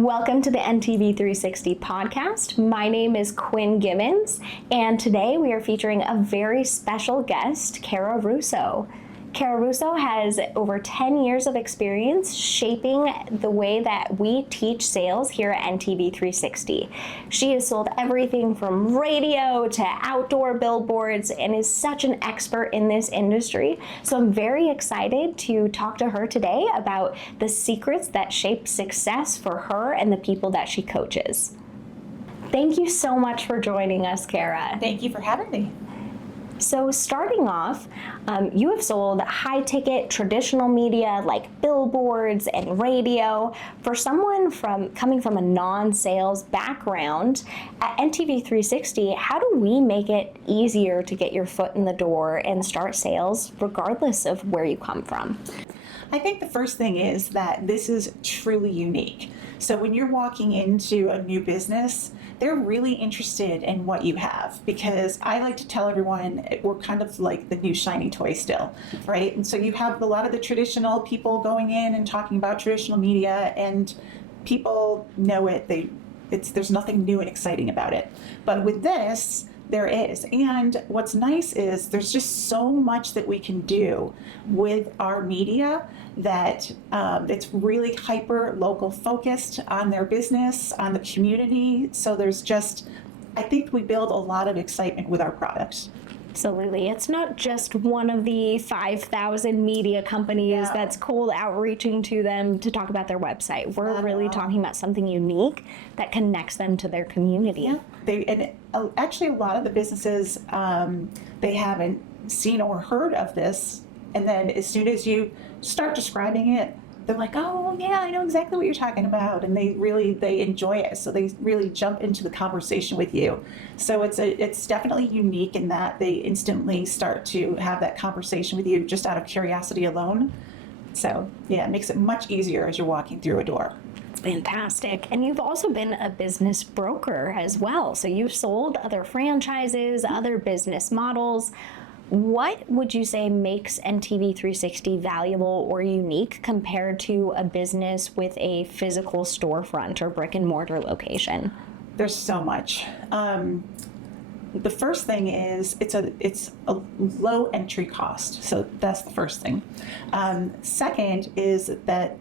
Welcome to the NTV360 Podcast. My name is Quinn and today we are featuring a very special guest, Kara Russo. Kara Russo has over 10 years of experience shaping the way that we teach sales here at NTV360. She has sold everything from radio to outdoor billboards and is such an expert in this industry. So I'm very excited to talk to her today about the secrets that shape success for her and the people that she coaches. Thank you so much for joining us, Kara. Thank you for having me. So starting off, you have sold high-ticket traditional media like billboards and radio. For someone coming from a non-sales background, at NTV360, how do we make it easier to get your foot in the door and start sales regardless of where you come from? I think the first thing is that this is truly unique. So when you're walking into a new business, they're really interested in what you have, because I like to tell everyone we're kind of like the new shiny toy still, right? And so you have a lot of the traditional people going in and talking about traditional media, and people know it. There's nothing new and exciting about it. But with this, there is. And what's nice is there's just so much that we can do with our media that it's really hyper local focused on their business, on the community. So I think we build a lot of excitement with our products. Absolutely. It's not just one of the 5,000 media companies that's cold outreaching to them to talk about their website. We're really talking about something unique that connects them to their community. Yeah. Actually, a lot of the businesses, they haven't seen or heard of this. And then as soon as you start describing it, they're like, oh, yeah, I know exactly what you're talking about. And they enjoy it. So they really jump into the conversation with you. So it's definitely unique in that they instantly start to have that conversation with you just out of curiosity alone. So yeah, it makes it much easier as you're walking through a door. Fantastic. And you've also been a business broker as well. So you've sold other franchises, other business models. What would you say makes NTV360 valuable or unique compared to a business with a physical storefront or brick-and-mortar location? There's so much. The first thing is it's a low entry cost. So that's the first thing. Second is that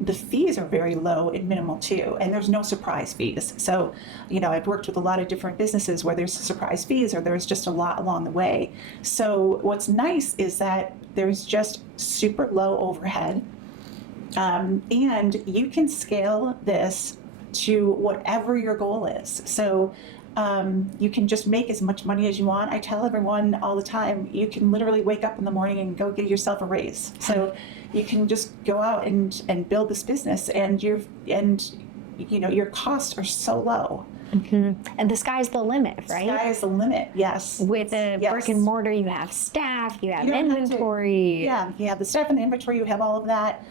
the fees are very low and minimal too, and there's no surprise fees. So, I've worked with a lot of different businesses where there's surprise fees or there's just a lot along the way. So what's nice is that there's just super low overhead, and you can scale this to whatever your goal is. So you can just make as much money as you want. I tell everyone all the time, you can literally wake up in the morning and go get yourself a raise. So you can just go out and build this business, and your costs are so low. Mm-hmm. And the sky's the limit, right? The sky is the limit, yes. With a brick and mortar, you have staff, you have inventory. You have the staff and the inventory, you have all of that.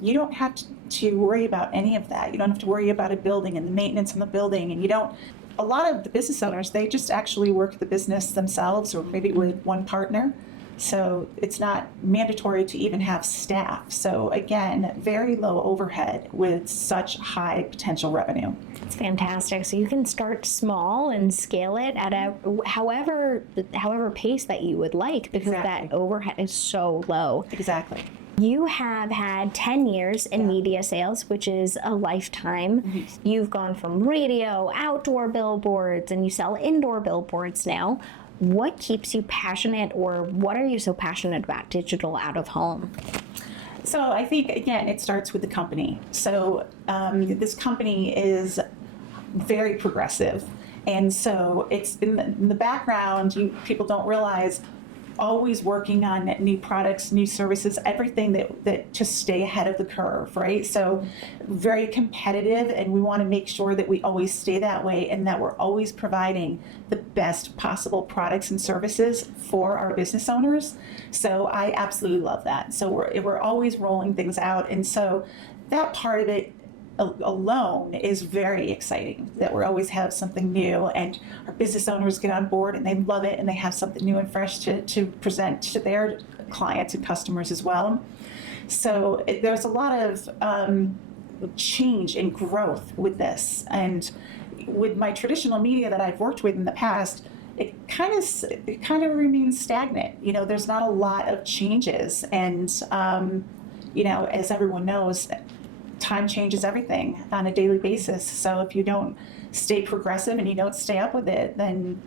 You don't have to worry about any of that. You don't have to worry about a building and the maintenance on the building, and a lot of the business owners, they just actually work the business themselves or maybe with one partner. So it's not mandatory to even have staff. So again, very low overhead with such high potential revenue. It's fantastic. So you can start small and scale it at however pace that you would like, because that overhead is so low. Exactly. You have had 10 years in media sales, which is a lifetime. Mm-hmm. You've gone from radio, outdoor billboards, and you sell indoor billboards now. What keeps you passionate, or what are you so passionate about digital out of home? So I think, again, it starts with the company. So this company is very progressive. And so it's in the background, people don't realize, always working on new products, new services, everything that to stay ahead of the curve, right? So very competitive, and we want to make sure that we always stay that way and that we're always providing the best possible products and services for our business owners. So I absolutely love that. So we're always rolling things out, and so that part of it alone is very exciting, that we always have something new, and our business owners get on board and they love it, and they have something new and fresh to present to their clients and customers as well. So there's a lot of change and growth with this. And with my traditional media that I've worked with in the past, it kind of remains stagnant. There's not a lot of changes. And, as everyone knows, time changes everything on a daily basis. So if you don't stay progressive and you don't stay up with it, then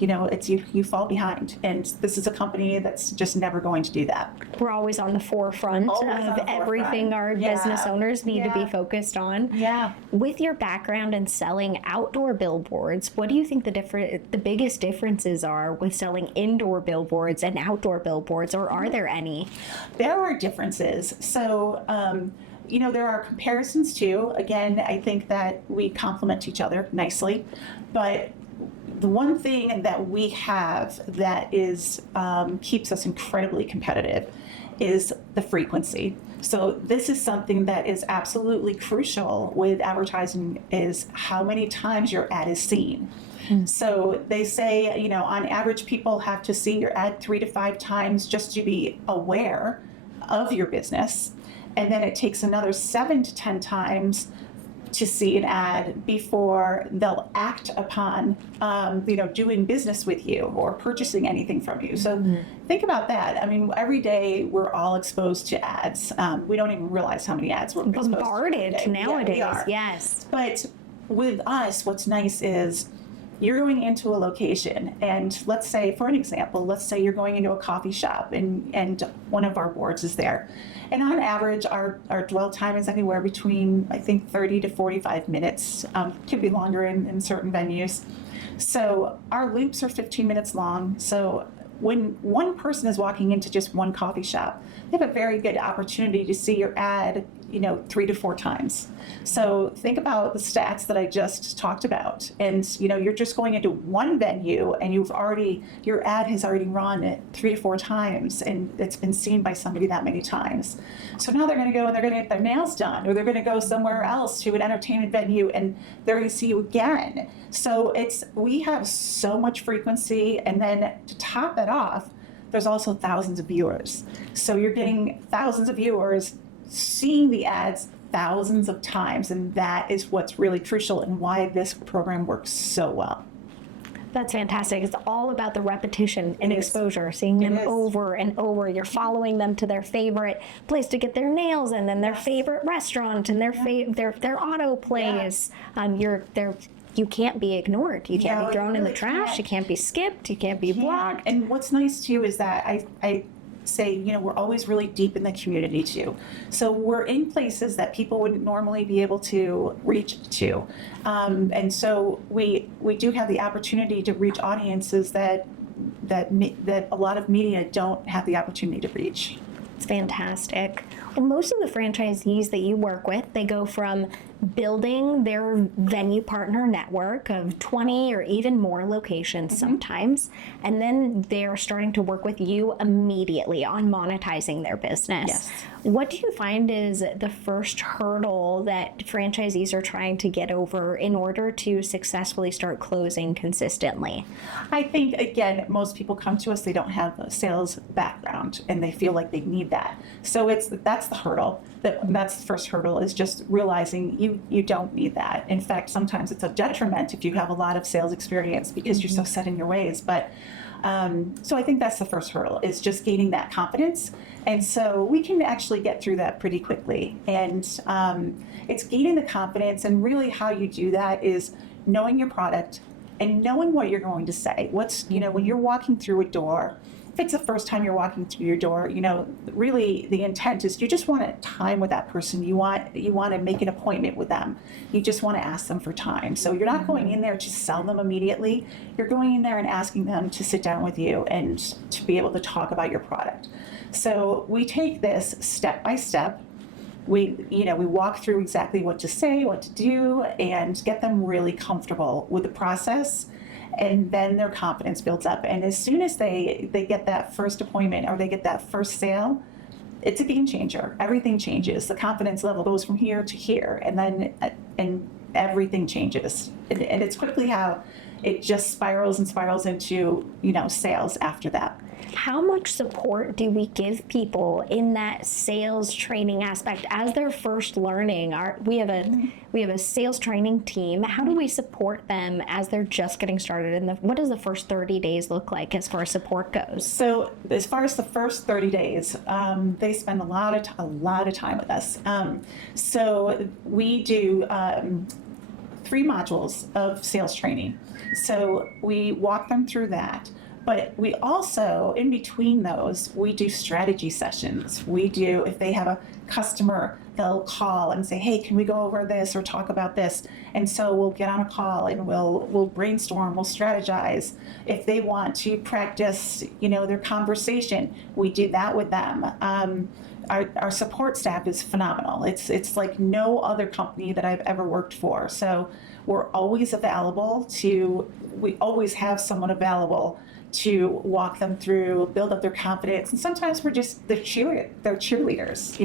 it's you fall behind. And this is a company that's just never going to do that. We're always on the forefront of everything our business owners need to be focused on. Yeah. With your background in selling outdoor billboards, what do you think the biggest differences are with selling indoor billboards and outdoor billboards, or are there any? There are differences. So, there are comparisons too. Again, I think that we complement each other nicely, but the one thing that we have that is keeps us incredibly competitive is the frequency. So this is something that is absolutely crucial with advertising, is how many times your ad is seen. So they say, on average, people have to see your ad 3 to 5 times just to be aware of your business. And then it takes another 7 to 10 times to see an ad before they'll act upon, doing business with you or purchasing anything from you. So think about that. I mean, every day we're all exposed to ads. We don't even realize how many ads we're bombarded exposed to nowadays. Yeah, yes. But with us, what's nice is you're going into a location, and let's say, for an example, you're going into a coffee shop and one of our boards is there. And on average, our dwell time is anywhere between, I think, 30 to 45 minutes. Could be longer in certain venues. So our loops are 15 minutes long. So when one person is walking into just one coffee shop, they have a very good opportunity to see your ad, 3 to 4 times. So think about the stats that I just talked about. And, you're just going into one venue and your ad has already run it 3 to 4 times, and it's been seen by somebody that many times. So now they're going to go and they're going to get their nails done, or they're going to go somewhere else to an entertainment venue and they're going to see you again. So we have so much frequency. And then to top it off, there's also thousands of viewers. So you're getting thousands of viewers seeing the ads thousands of times, and that is what's really crucial and why this program works so well. That's fantastic. It's all about the repetition and exposure, seeing them over and over. You're following them to their favorite place to get their nails in, and their favorite restaurant, and their auto plays. You can't be ignored. You can't be thrown in the trash. You can't be skipped. You can't be blocked. And what's nice too is that I say, we're always really deep in the community too. So we're in places that people wouldn't normally be able to reach to. And so we do have the opportunity to reach audiences that a lot of media don't have the opportunity to reach. It's fantastic. Well, most of the franchisees that you work with, they go from building their venue partner network of 20 or even more locations sometimes, and then they're starting to work with you immediately on monetizing their business. Yes. What do you find is the first hurdle that franchisees are trying to get over in order to successfully start closing consistently? I think, again, most people come to us, they don't have a sales background and they feel like they need that. So that's the hurdle. That's the first hurdle, is just realizing you don't need that. In fact, sometimes it's a detriment if you have a lot of sales experience because you're so set in your ways. But so I think that's the first hurdle, is just gaining that confidence. And so we can actually get through that pretty quickly. And it's gaining the confidence, and really how you do that is knowing your product and knowing what you're going to say. When you're walking through a door, if it's the first time you're walking through your door, really the intent is you just want to time with that person. You want to make an appointment with them. You just want to ask them for time. So you're not going in there to sell them immediately. You're going in there and asking them to sit down with you and to be able to talk about your product. So we take this step by step. We walk through exactly what to say, what to do, and get them really comfortable with the process. And then their confidence builds up. And as soon as they get that first appointment or they get that first sale, it's a game changer. Everything changes. The confidence level goes from here to here, and everything changes. And it's quickly how it just spirals and spirals into, sales after that. How much support do we give people in that sales training aspect as they're first learning? We have a sales training team. How do we support them as they're just getting started? And what does the first 30 days look like as far as support goes? So as far as the first 30 days, they spend a lot of time with us. So we do 3 modules of sales training. So we walk them through that. But we also, in between those, we do strategy sessions. If they have a customer, they'll call and say, hey, can we go over this or talk about this? And so we'll get on a call and we'll brainstorm, we'll strategize. If they want to practice, their conversation, we do that with them. Our support staff is phenomenal. It's like no other company that I've ever worked for. So we're always available we always have someone available to walk them through, build up their confidence. And sometimes we're just they're cheerleaders.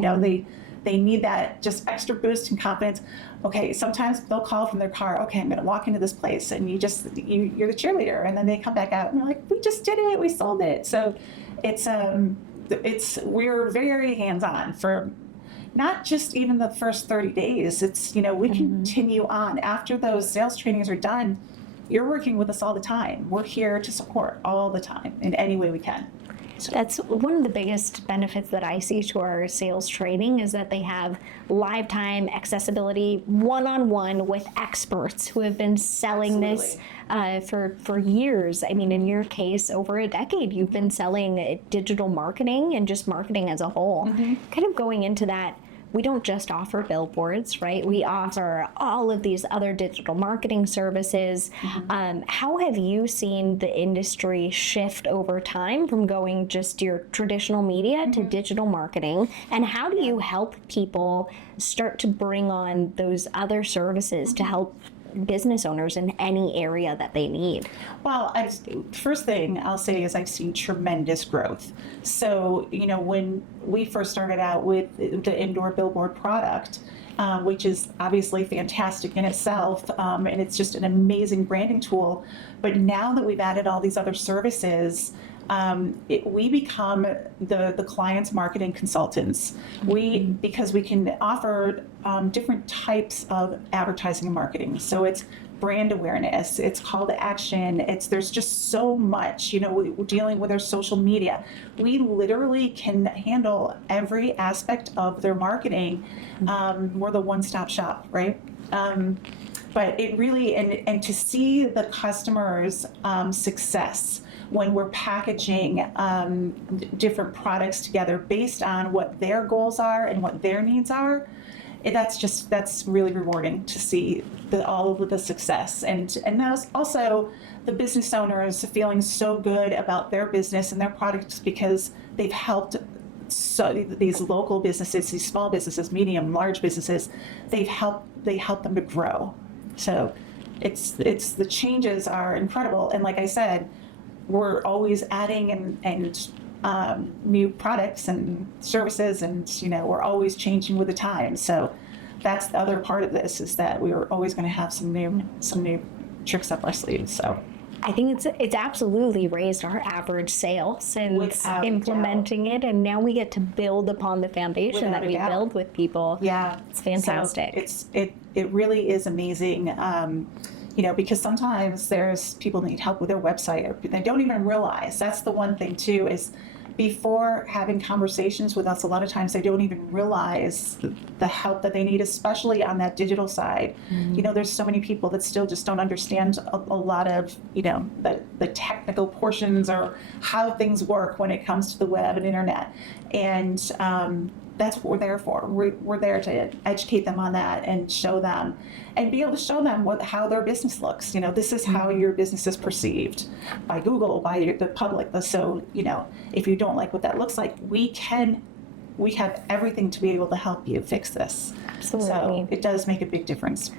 They need that just extra boost in confidence. Okay, sometimes they'll call from their car, okay, I'm gonna walk into this place, and you're the cheerleader, and then they come back out and they're like, we just did it, we sold it. So we're very hands-on for not just even the first 30 days. It's, we continue on. After those sales trainings are done, you're working with us all the time. We're here to support all the time in any way we can. So that's one of the biggest benefits that I see to our sales training is that they have live time accessibility one-on-one with experts who have been selling this for years. I mean, in your case, over a decade, you've been selling digital marketing and just marketing as a whole. Kind of going into that, we don't just offer billboards, right? We offer all of these other digital marketing services. How have you seen the industry shift over time from going just your traditional media to digital marketing? And how do you help people start to bring on those other services to help business owners in any area that they need? Well, first thing I'll say is I've seen tremendous growth. So, when we first started out with the indoor billboard product, which is obviously fantastic in itself, and it's just an amazing branding tool. But now that we've added all these other services, we become the client's marketing consultants. Because we can offer different types of advertising and marketing. So it's brand awareness, it's call to action, there's just so much, we're dealing with our social media. We literally can handle every aspect of their marketing. We're the one-stop shop, right? But it really, and to see the customer's success when we're packaging different products together based on what their goals are and what their needs are, that's really rewarding to see all of the success. And that's also the business owners feeling so good about their business and their products because they've helped these local businesses, these small businesses, medium, large businesses, they help them to grow. So it's the changes are incredible. And like I said, we're always adding and new products and services, and we're always changing with the times. So that's the other part of this, is that we are always going to have some new tricks up our sleeves. So I think it's absolutely raised our average sales since implementing it, and now we get to build upon the foundation that we build with people. Yeah, it's fantastic. So it really is amazing. Because sometimes there's people that need help with their website, or they don't even realize. That's the one thing too, is before having conversations with us, a lot of times they don't even realize the help that they need, especially on that digital side. There's so many people that still just don't understand a lot of, the technical portions or how things work when it comes to the web and internet. And that's what we're there for. We're there to educate them on that and show them, and be able to show them how their business looks. This is how your business is perceived by Google, by the public. So, if you don't like what that looks like, we have everything to be able to help you fix this. Absolutely. So it does make a big difference.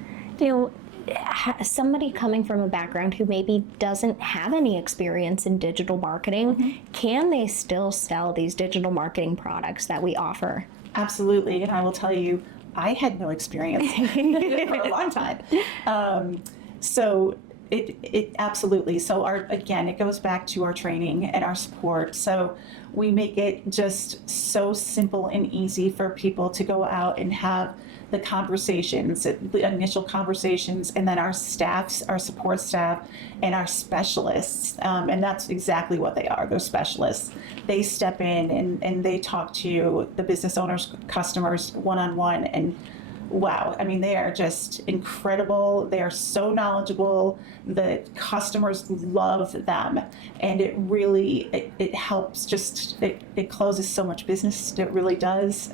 Somebody coming from a background who maybe doesn't have any experience in digital marketing, can they still sell these digital marketing products that we offer? Absolutely. And I will tell you, I had no experience for a long time. So it absolutely. So again, it goes back to our training and our support. So we make it just so simple and easy for people to go out and have the conversations, the initial conversations, and then our staffs, our support staff, and our specialists, and that's exactly what they are. They're specialists. They step in and they talk to the business owners, customers one-on-one, and wow, I mean, they are just incredible. They are so knowledgeable. The customers love them, and it really it helps. Just it closes so much business. It really does.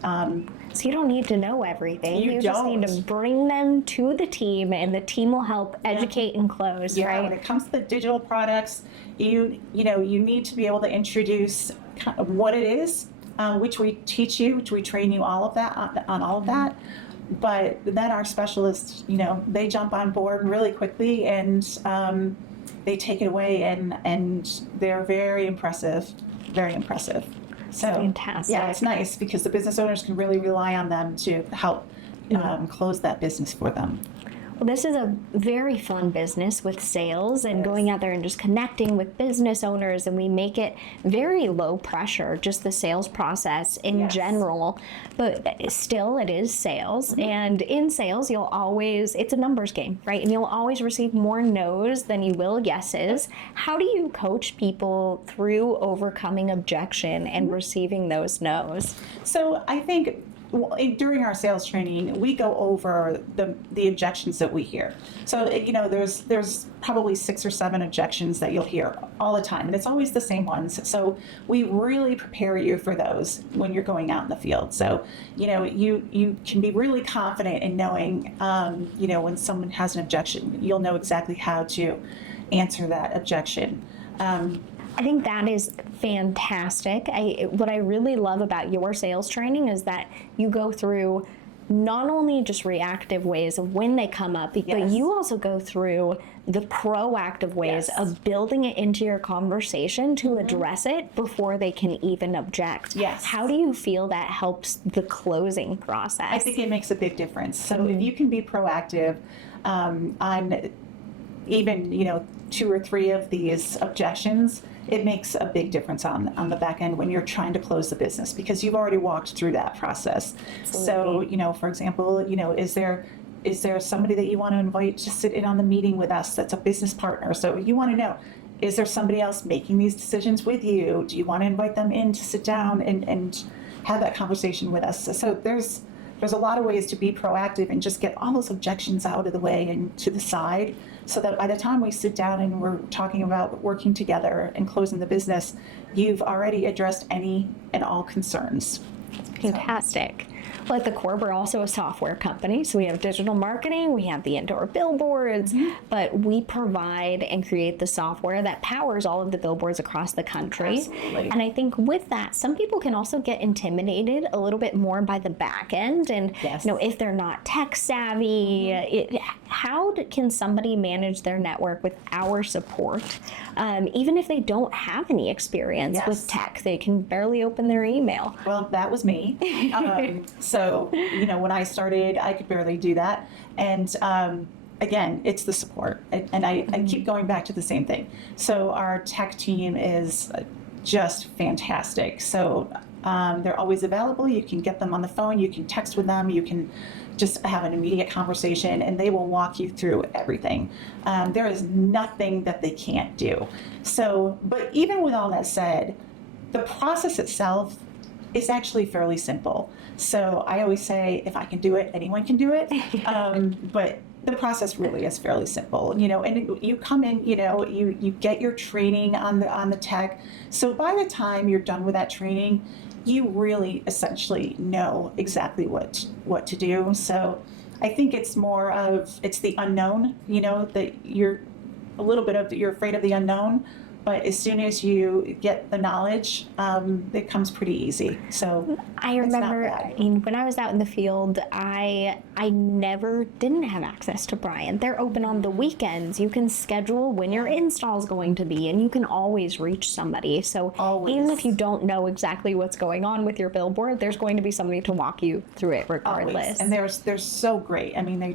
So you don't need to know everything. You just need to bring them to the team, and the team will help educate and close. Yeah, right? when it comes to the digital products, you need to be able to introduce kind of what it is, which we teach you, which we train you all of that on all of that. But then our specialists, they jump on board really quickly, and they take it away, and they're very impressive, very impressive. So fantastic. Yeah, it's nice because the business owners can really rely on them to help close that business for them. Well, this is a very fun business with sales and going out there and just connecting with business owners, and we make it very low pressure, just the sales process in general. But still, it is sales, and in sales, it's a numbers game, right? And you'll always receive more no's than you will yeses. How do you coach people through overcoming objection and receiving those no's? So I think during our sales training, we go over the objections that we hear. So there's probably 6 or 7 objections that you'll hear all the time, and it's always the same ones. So we really prepare you for those when you're going out in the field. So you can be really confident in knowing when someone has an objection, you'll know exactly how to answer that objection. I think that is fantastic. What I really love about your sales training is that you go through not only just reactive ways of when they come up, but you also go through the proactive ways of building it into your conversation to address it before they can even object. Yes. How do you feel that helps the closing process? I think it makes a big difference. So if you can be proactive on even 2 or 3 of these objections, it makes a big difference on the back end when you're trying to close the business, because you've already walked through that process. Absolutely. So, for example, is there somebody that you want to invite to sit in on the meeting with us that's a business partner? So you want to know, is there somebody else making these decisions with you? Do you want to invite them in to sit down and have that conversation with us? So there's a lot of ways to be proactive and just get all those objections out of the way and to the side, so that by the time we sit down and we're talking about working together and closing the business, you've already addressed any and all concerns. Fantastic. Well, at the core, we're also a software company. So we have digital marketing, we have the indoor billboards, but we provide and create the software that powers all of the billboards across the country. Absolutely. And I think with that, some people can also get intimidated a little bit more by the back end. And if they're not tech savvy, how can somebody manage their network with our support? Even if they don't have any experience with tech, they can barely open their email. Well, that was me. So, when I started, I could barely do that. And again, it's the support. And I keep going back to the same thing. So our tech team is just fantastic. So they're always available. You can get them on the phone. You can text with them. You can just have an immediate conversation, and they will walk you through everything. There is nothing that they can't do. So, but even with all that said, the process itself is actually fairly simple. So I always say, if I can do it, anyone can do it. But the process really is fairly simple, and you come in, you get your training on the tech. So by the time you're done with that training, you really essentially know exactly what to do. So I think it's more of, it's the unknown, that you're afraid of the unknown. But as soon as you get the knowledge, it comes pretty easy. So I remember when I was out in the field, I never didn't have access to Bryant. They're open on the weekends. You can schedule when your install is going to be, and you can always reach somebody. So even if you don't know exactly what's going on with your billboard, there's going to be somebody to walk you through it regardless. Always. And they're so great. I mean, they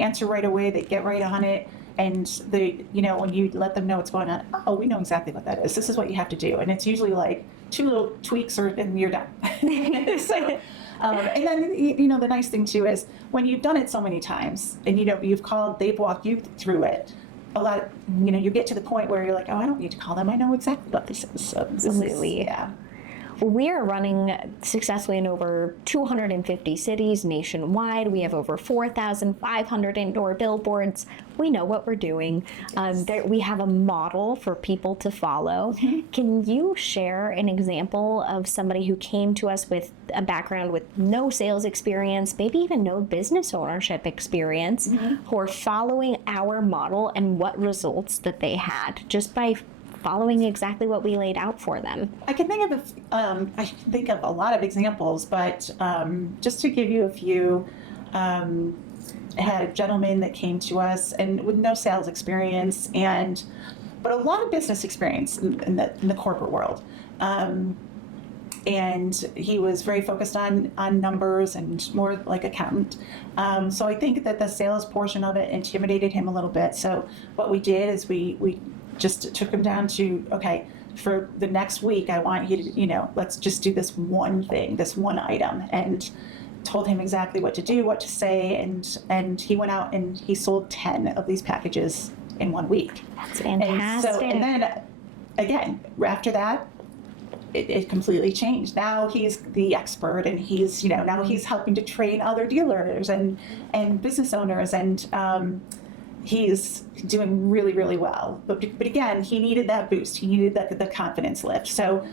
answer right away. They get right on it. And when you let them know what's going on, oh, we know exactly what that is. This is what you have to do. And it's usually like 2 little tweaks and you're done. So, and then, the nice thing too is when you've done it so many times and, you've called, they've walked you through it. A lot, you get to the point where you're like, oh, I don't need to call them. I know exactly what this is. So Absolutely. Yeah. We are running successfully in over 250 cities nationwide. We have over 4,500 indoor billboards. We know what we're doing. We have a model for people to follow. Mm-hmm. Can you share an example of somebody who came to us with a background with no sales experience, maybe even no business ownership experience, mm-hmm. who are following our model and what results that they had just by following exactly what we laid out for them? I can think of a lot of examples, but just to give you a few, I had a gentleman that came to us and with no sales experience but a lot of business experience in the corporate world. And he was very focused on numbers and more like accountant. So I think that the sales portion of it intimidated him a little bit. So what we did is we just took him down to, okay, for the next week, I want you to, let's just do this one thing, this one item, and told him exactly what to do, what to say, and he went out and he sold 10 of these packages in 1 week. That's fantastic. And then, again, after that, it completely changed. Now he's the expert, and he's, now he's helping to train other dealers and business owners, and he's doing really, really well. But again, he needed that boost. He needed the confidence lift. So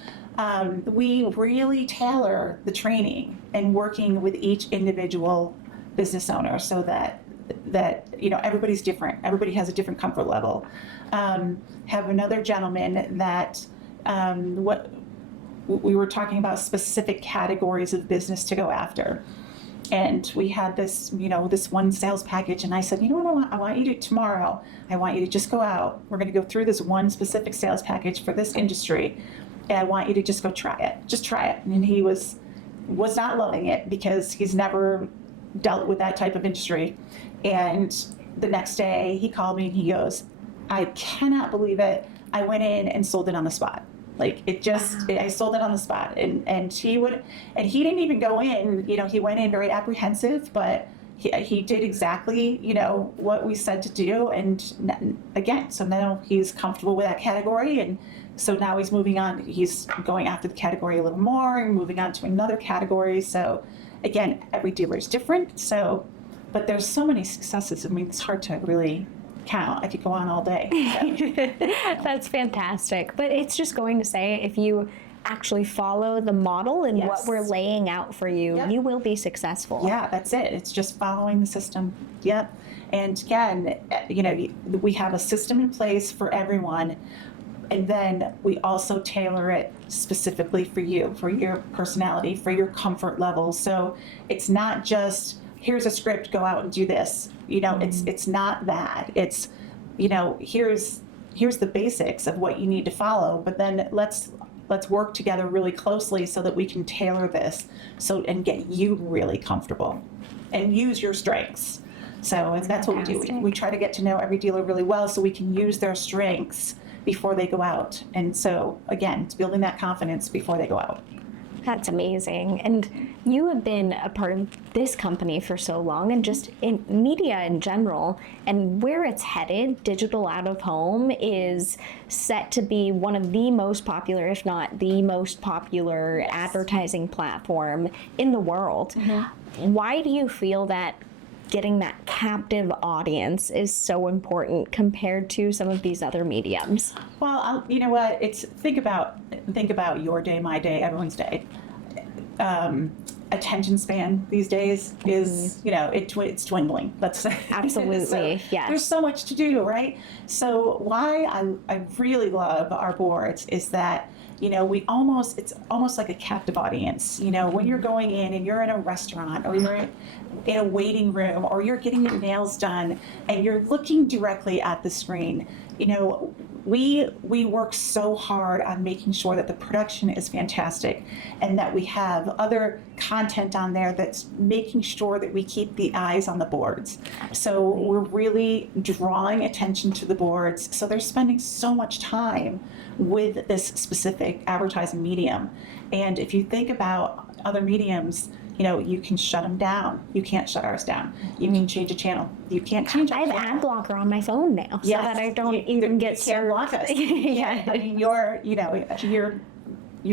we really tailor the training and working with each individual business owner so that everybody's different. Everybody has a different comfort level. Have another gentleman that what we were talking about specific categories of business to go after. And we had this, this one sales package, and I said, what I want you to tomorrow, I want you to just go out. We're going to go through this one specific sales package for this industry, and I want you to just go try it. Just try it. And he was not loving it because he's never dealt with that type of industry. And the next day he called me and he goes, I cannot believe it. I went in and sold it on the spot. Like I sold it on the spot, and he didn't even go in, he went in very apprehensive, but he did exactly, what we said to do. And again, so now he's comfortable with that category. And so now he's moving on, he's going after the category a little more and moving on to another category. So again, every dealer is different. So, but there's so many successes. I mean, it's hard to really count. I could go on all day. So. That's fantastic. But it's just going to say, if you actually follow the model and what we're laying out for you, you will be successful. Yeah, that's it. It's just following the system. Yep. And again, we have a system in place for everyone. And then we also tailor it specifically for you, for your personality, for your comfort level. So it's not just, here's a script, go out and do this. It's not that. It's, here's the basics of what you need to follow, but then let's work together really closely so that we can tailor this and get you really comfortable and use your strengths. So that's what we do. We try to get to know every dealer really well so we can use their strengths before they go out. And so again, it's building that confidence before they go out. That's amazing. And you have been a part of this company for so long, and just in media in general, and where it's headed, digital out of home is set to be one of the most popular, if not the most popular advertising platform in the world. Mm-hmm. Why do you feel that getting that captive audience is so important compared to some of these other mediums? Well, you know what? Think about your day, my day, everyone's day. Attention span these days is, it's dwindling. Let's say. Absolutely, so yes. There's so much to do, right? So why I really love our boards is that it's almost like a captive audience. When you're going in and you're in a restaurant or you're in a waiting room or you're getting your nails done and you're looking directly at the screen, we work so hard on making sure that the production is fantastic and that we have other content on there that's making sure that we keep the eyes on the boards. So we're really drawing attention to the boards. So they're spending so much time with this specific advertising medium. And if you think about other mediums, you can shut them down. You can't shut ours down. You can change a channel. You can't change a I have channel. ad blocker on my phone now, so that I don't even get You can't block us. Yeah. I mean, you're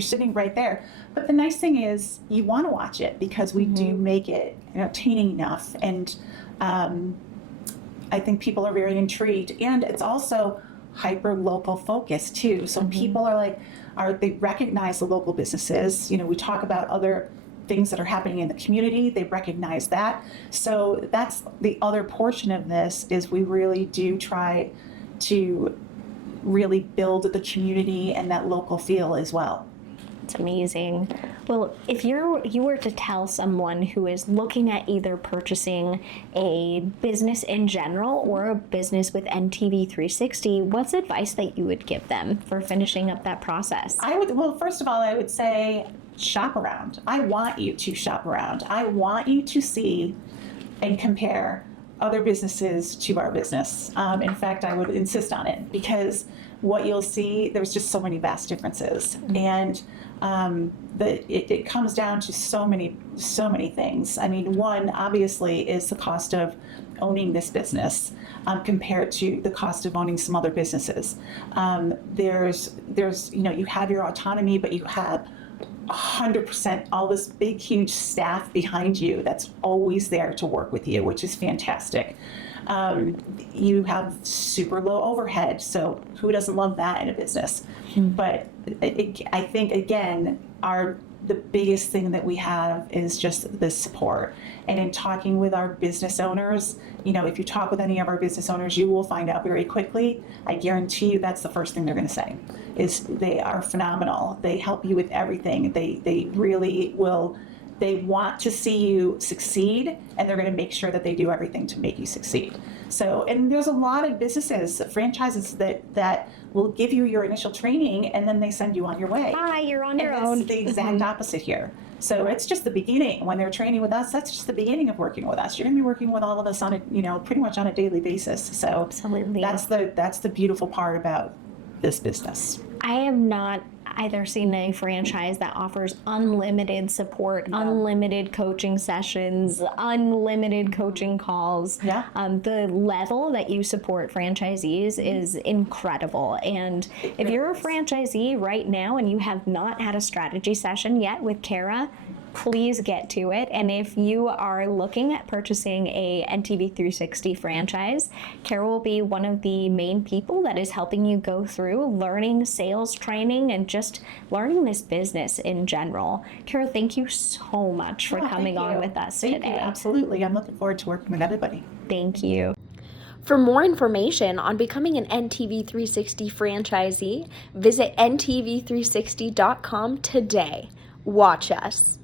sitting right there. But the nice thing is you want to watch it because we do make it entertaining enough. And I think people are very intrigued. And it's also hyper local focus too. So people they recognize the local businesses. We talk about other things that are happening in the community. They recognize that. So that's the other portion of this, is we really do try to really build the community and that local feel as well. It's amazing. Well, if you were to tell someone who is looking at either purchasing a business in general or a business with NTV360, what's advice that you would give them for finishing up that process? First of all, I would say shop around. I want you to shop around. I want you to see and compare other businesses to our business. In fact, I would insist on it, because what you'll see, there's just so many vast differences. And it comes down to so many things. I mean, one obviously is the cost of owning this business compared to the cost of owning some other businesses. There's you have your autonomy, but you have 100% all this big, huge staff behind you that's always there to work with you, which is fantastic. You have super low overhead, so who doesn't love that in a business? But I think, again, the biggest thing that we have is just the support. And in talking with our business owners, if you talk with any of our business owners, you will find out very quickly. I guarantee you that's the first thing they're going to say, is they are phenomenal. They help you with everything. They really will. They want to see you succeed, and they're going to make sure that they do everything to make you succeed. So, and there's a lot of businesses, franchises that will give you your initial training, and then they send you on your way. Bye, you're on your own. It's the exact opposite here. So it's just the beginning. When they're training with us, that's just the beginning of working with us. You're going to be working with all of us on pretty much on a daily basis. So absolutely, that's the beautiful part about this business. I have not either seen a franchise that offers unlimited support, unlimited coaching sessions, unlimited coaching calls. Yeah. The level that you support franchisees is incredible. And if you're a franchisee right now and you have not had a strategy session yet with Kara, please get to it. And if you are looking at purchasing a NTV360 franchise, Kara will be one of the main people that is helping you go through learning sales training and just learning this business in general. Kara, thank you so much for coming on with us today. Thank you. Absolutely. I'm looking forward to working with everybody. Thank you. For more information on becoming an NTV360 franchisee, visit NTV360.com today. Watch us.